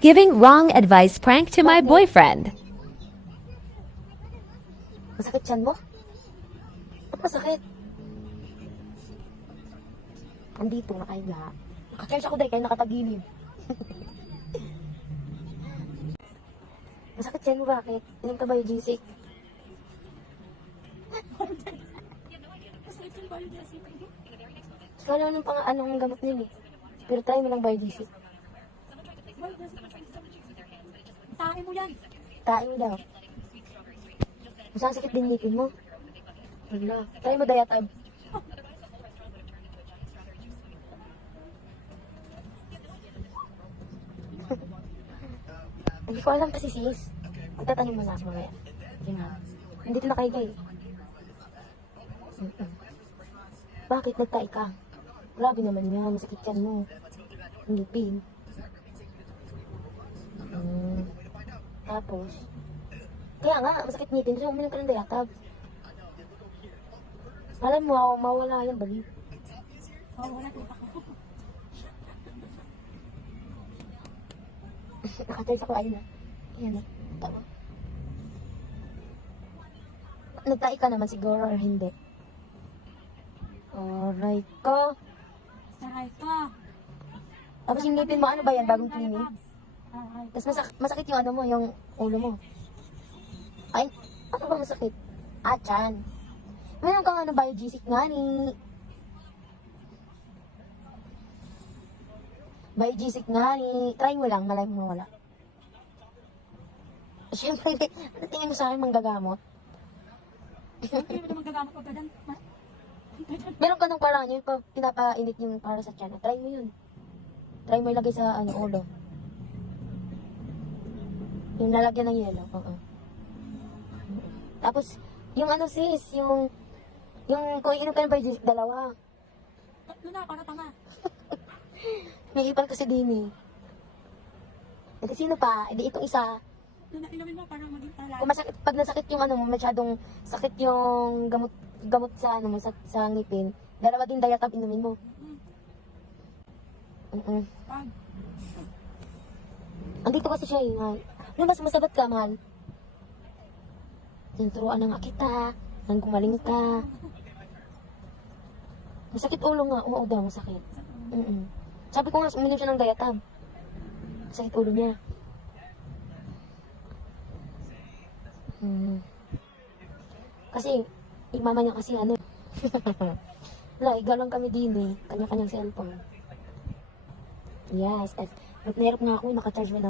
Giving wrong advice prank to my Bakit? boyfriend. Masakit yan mo? Ba't masakit? Andito, nakahiga. Nakacharge ako dahil kaya nakatagilid. Masakit yan mo, bakit? Inom ka ba yung GC? Kala nung anong gamot nila eh. Pero try mo lang ba yung GC? Tae mo yan. Tae mo daw. Masasakit din ngipin mo. Wala. Try mo Diatab. Hindi ko alam kasi sis. Magtatanong mo na ako mamaya. Sige nga. Nandito na kayo kayo. Bakit nagtae ka? Grabe naman yan. Masakit yan mo. Ang ngipin. Tapos, kaya nga, masakit ngipin. Kasi uminom ka ng Diatab. Alam mo, mawala yan, bali. Oo, wala tutak ko. Nakatay ako ayun na. Ayan na. Tama. Nagtae ka naman siguro or hindi? Alright ko. Saray ko. Tapos yung ngipin mo, ano ba yan? Bagong cleaning? Aray. Tapos masakit yung ano mo, yung ulo mo. Ay, ano ba masakit? Tiyan. Meron kang ano, biogesic nga ni. Biogesic nga ni. Try mo lang, malay mo wala. Siyempre, ano tingin mo sa akin manggagamot? Hindi mo naman gagamot ko pa dyan. Meron ka nung parang yung pinapainit yung para sa tiyan. Try mo yun. Try mo ilagay sa ano, ulo. Yung lalagyan ng yelo. Oo. Tapos, yung ano sis, yung kung inom ka ng biogesic, dalawa. Tatlo na, para tanga. May ipal kasi din eh. Kasi sino pa? Hindi itong isa. Inumin mo para maging tala. Kung masakit, pag nasakit yung ano mo, masyadong sakit yung gamot sa ano mo, sa ngipin, dalawa din Diatab inumin mo. Pag. Andito kasi siya eh, mahal. Ano ba sumasabat ka, mahal? Tinturuan na nga kita, nang gumaling ka. Masakit ulo nga, oo daw, masakit. Sabi ko nga, uminom siya ng Diatab. Masakit ulo niya. Kasi, mama niya kasi ano. Wala, igalang kami din eh. Kanya-kanyang cellphone. Yes, at hirap nga ako, nakacharge mo na.